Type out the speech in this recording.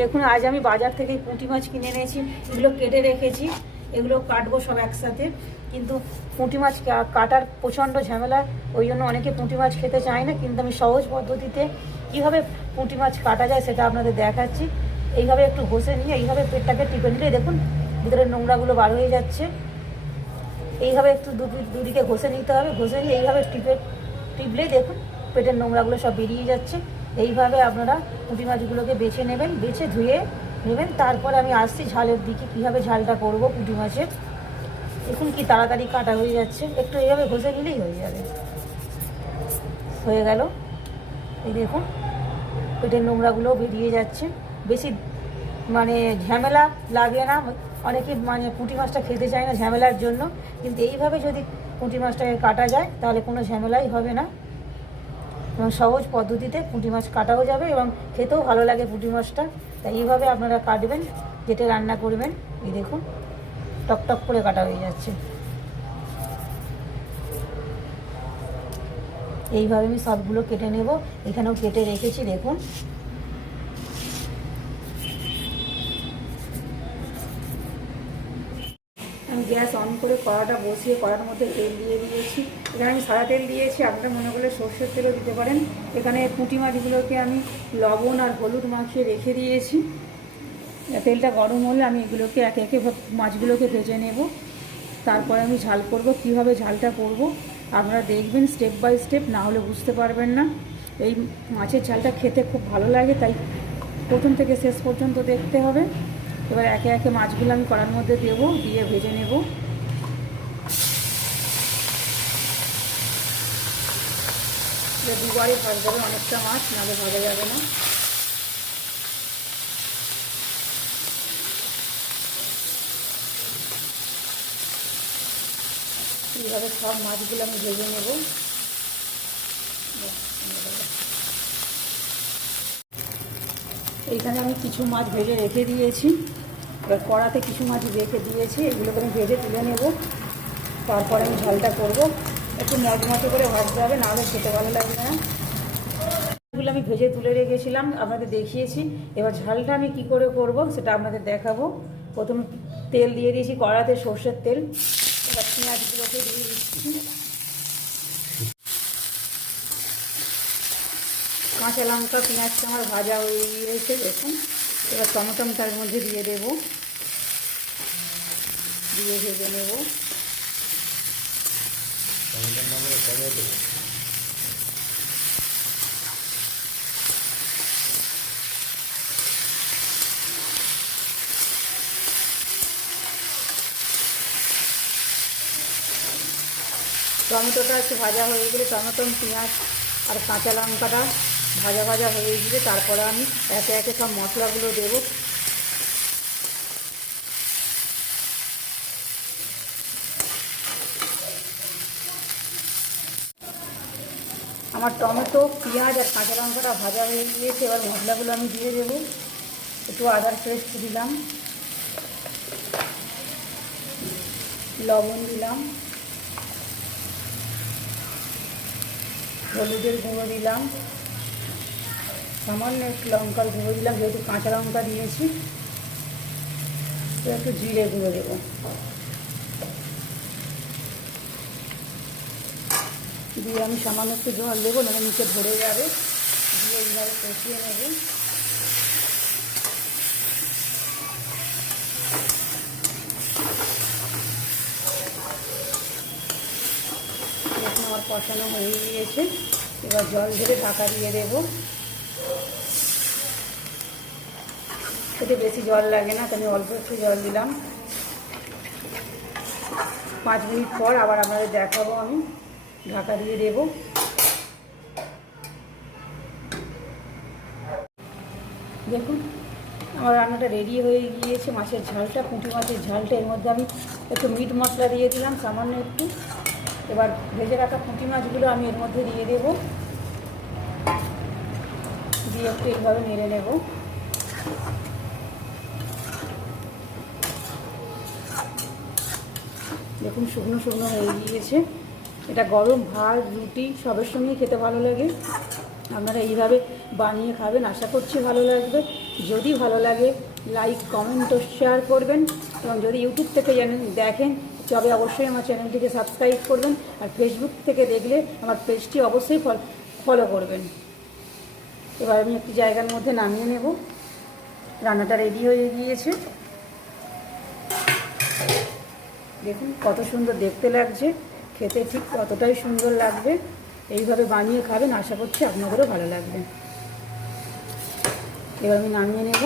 দেখুন আজ আমি বাজার থেকে পুঁটি মাছ কিনে এনেছি, এগুলো কেটে রেখেছি, এগুলো কাটবো সব একসাথে। কিন্তু পুঁটি মাছ কাটার প্রচণ্ড ঝামেলা, ওই জন্য অনেকে পুঁটি মাছ খেতে চায় না, কিন্তু আমি সহজ পদ্ধতিতে কীভাবে পুঁটি মাছ কাটা যায় সেটা আপনাদের দেখাচ্ছি। এইভাবে একটু ঘষে নিয়ে এইভাবে পেটটাকে টিপে নিলে দেখুন ভিতরের নোংরাগুলো বার হয়ে যাচ্ছে। এইভাবে একটু দুদিকে ঘষে নিতে হবে, ঘষে নিয়ে এইভাবে টিপলেই দেখুন পেটের নোংরাগুলো সব বেরিয়ে যাচ্ছে। এইভাবে আপনারা পুঁটি মাছগুলোকে বেছে নেবেন, বেছে ধুয়ে নেবেন। তারপরে আমি আসছি ঝালের দিকে, কীভাবে ঝালটা করব পুঁটি মাছের। দেখুন কি তাড়াতাড়ি কাটা হয়ে যাচ্ছে, একটু এইভাবে ঘষে নিলেই হয়ে যাবে। হয়ে গেল, এই দেখুন পেটের নোংরাগুলো বেরিয়ে যাচ্ছে, বেশি মানে ঝামেলা লাগে না। অনেকে মানে পুঁটি মাছটা খেতে চায় না ঝামেলার জন্য, কিন্তু এইভাবে যদি পুঁটি মাছটাকে কাটা যায় তাহলে কোনো ঝামেলাই হবে না এবং সহজ পদ্ধতিতে পুঁটি মাছ কাটাও যাবে এবং খেতেও ভালো লাগে পুঁটি মাছটা। তাই এইভাবে আপনারা কাটবেন, কেটে রান্না করবেন। এই দেখুন টকটক করে কাটা হয়ে যাচ্ছে। এইভাবে আমি সবগুলো কেটে নেব, এখানেও কেটে রেখেছি দেখুন। আমি গ্যাস অন করে কড়াটা বসিয়ে কড়ার মধ্যে তেল দিয়ে দিয়েছি। এখানে আমি সাদা তেল দিয়েছি, আপনারা মনে করলে সর্ষের তেলও দিতে পারেন। এখানে পুঁটি মাছগুলোকে আমি লবণ আর হলুদ মাখিয়ে রেখে দিয়েছি। তেলটা গরম হলে আমি এগুলোকে একে একে মাছগুলোকে ভেজে নেব। তারপরে আমি ঝাল করব। কিভাবে ঝালটা করব আপনারা দেখবেন স্টেপ বাই স্টেপ, না হলে বুঝতে পারবেন না। এই মাছের ঝালটা খেতে খুব ভালো লাগে, তাই প্রথম থেকে শেষ পর্যন্ত দেখতে হবে। এবার একে একে মাছগুলো আমি কড়ার মধ্যে দেবো, দিয়ে ভেজে নেব। দুবারই ভাজা যাবে, অনেকটা মাছ নাহলে ভাজা যাবে না। এইভাবে সব মাছগুলো আমি ভেজে নেব। এইখানে আমি কিছু মাছ ভেজে রেখে দিয়েছি, এবার কড়াতে কিছু মাছ রেখে দিয়েছি, এগুলোকে আমি ভেজে তুলে নেব। তারপরে আমি ঝালটা করব। একটু মচমচে করে ভাজতে হবে, নাহলে খেতে ভালো লাগবে না। এগুলো আমি ভেজে তুলে রেখেছিলাম, আপনাদের দেখিয়েছি। এবার ঝালটা আমি কি করে করব সেটা আপনাদের দেখাবো। প্রথম তেল দিয়ে দিয়েছি কড়াতে, সর্ষের তেল। এবার পেঁয়াজগুলোকে দিয়ে দিচ্ছি, কাঁচা লঙ্কা পেঁয়াজটা আমার ভাজা হয়ে গিয়েছে দেখুন। এবার টমেটো তার মধ্যে দিয়ে দেব, দিয়ে ভেজে নেব। টমেটোটা একটু ভাজা হয়ে গেলে, টমেটো পেঁয়াজ আর কাঁচা লঙ্কাটা ভাজা ভাজা হয়ে গেলে তারপরে আমি একে একে সব মশলাগুলো দেবো। আমার টমেটো পেঁয়াজ আর কাঁচা লঙ্কাটা ভাজা হয়ে গিয়েছে, এবার মশলাগুলো আমি দিয়ে দেবো। একটু আদার পেস্ট দিলাম, লবণ দিলাম, হলুদের গুঁড়ো দিলাম, সামান্য একটু লঙ্কার গুঁড়ো দিলাম, যেহেতু কাঁচা লঙ্কা দিয়েছি। তো একটু জিরে গুঁড়ো দেবো, দিয়ে আমি সামান্য একটু জল দেবো, নাহলে নিচে ভরে যাবে। দিয়ে এইভাবে কষিয়ে নেব। দেখুন আমার কষানো হয়ে গিয়েছে, এবার জল ঢেলে ঢাকা দিয়ে দেবো। এতে বেশি জল লাগে না, তো আমি অল্প একটু জল দিলাম। 5 মিনিট পর আবার আপনাদের দেখাবো, আমি ঢাকা দিয়ে দেব। দেখুন আমার রান্নাটা রেডি হয়ে গিয়েছে। মাছের ঝালটা, পুঁটি মাছের ঝালটা, এর মধ্যে আমি একটু মিট মশলা দিয়ে দিলাম সামান্য একটু। এবার ভেজে রাখা পুঁটি মাছগুলো আমি এর মধ্যে দিয়ে দেব, দিয়ে একটু এইভাবে নেড়ে নেব। দেখুন শুকনো শুকনো হয়ে গিয়েছে। এটা গরম ভাত, রুটি সবের সঙ্গেই খেতে ভালো লাগে। আপনারা এইভাবে বানিয়ে খাবেন, আশা করছি ভালো লাগবে। যদি ভালো লাগে লাইক কমেন্ট ও শেয়ার করবেন, এবং যদি ইউটিউব থেকে দেখেন তবে অবশ্যই আমার চ্যানেলটিকে সাবস্ক্রাইব করবেন, আর ফেসবুক থেকে দেখলে আমার পেজটি অবশ্যই ফলো করবেন। এবার আমি একটি জায়গার মধ্যে নামিয়ে নেব। রান্নাটা রেডি হয়ে গিয়েছে, দেখুন কত সুন্দর দেখতে লাগছে, খেতে ঠিক কতটাই সুন্দর লাগবে। এইভাবে বানিয়ে খাবেন, আশা করছি আপনাদেরও ভালো লাগবে। এবার আমি নামিয়ে নেব।